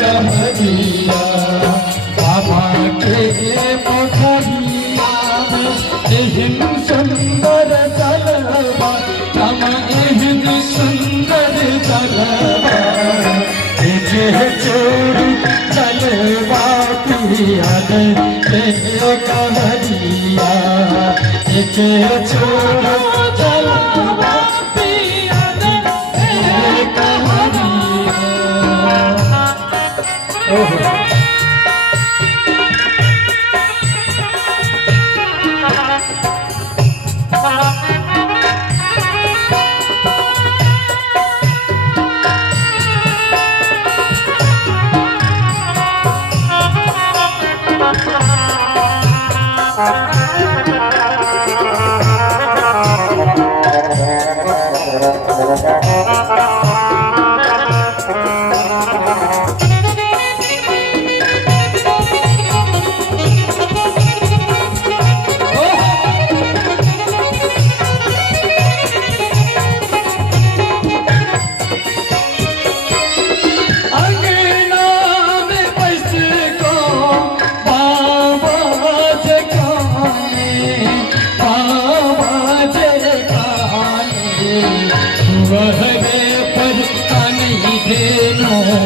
कहरिया बाबा के पोखरिया एहन सुंदर जलवा हम एहन सुंदर जलवा जे चोरी जलवा पिया दे कहरिया के छोड़ जलवा पिया दे कहरिया।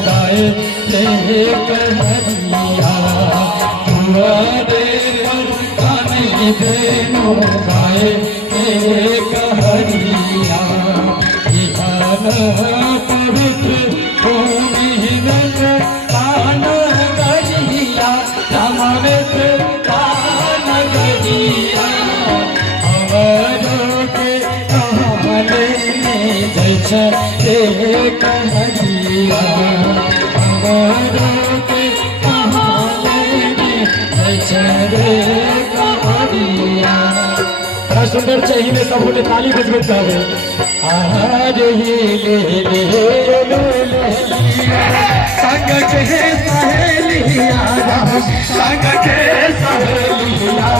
गाए कहरिया तुम्हारे कानी देनो गाए कहरिया पवित्र भूमि कान गरिया समवेत कान गरिया अवरों के कहले जैसे कहरिया सुंदर चाहिए सब बोले ताली बजबत गावे आज ही ले संग के सहेलिया संग के सहेलिया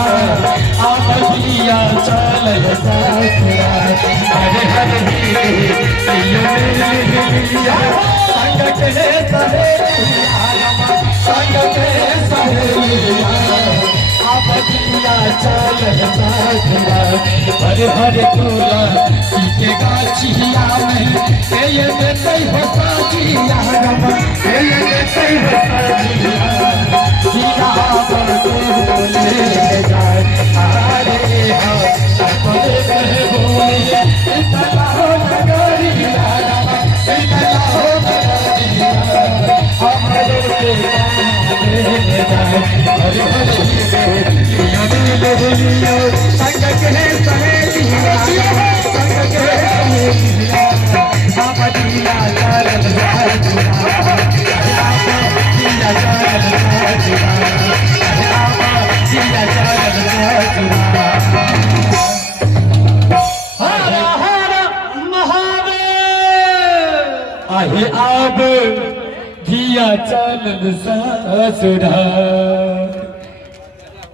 आपसिया चल साथिया हरे हरे संग के सहेलिया संग के सहेलिया आपसिया चल साथिया हरे हरे तोला सीके गाछिया में ये देते हो साजिया ये देते हो साजिया जिया पर बोले जाए अरे हो अपने कहे बोले इतना हो नगरिया इतना हो नगरिया हमारे के जाए हरे हरे संग के सहेलिया संग के सहेलिया आपदिया चल हर हर महादेव आहे अब धिया चल ससुरा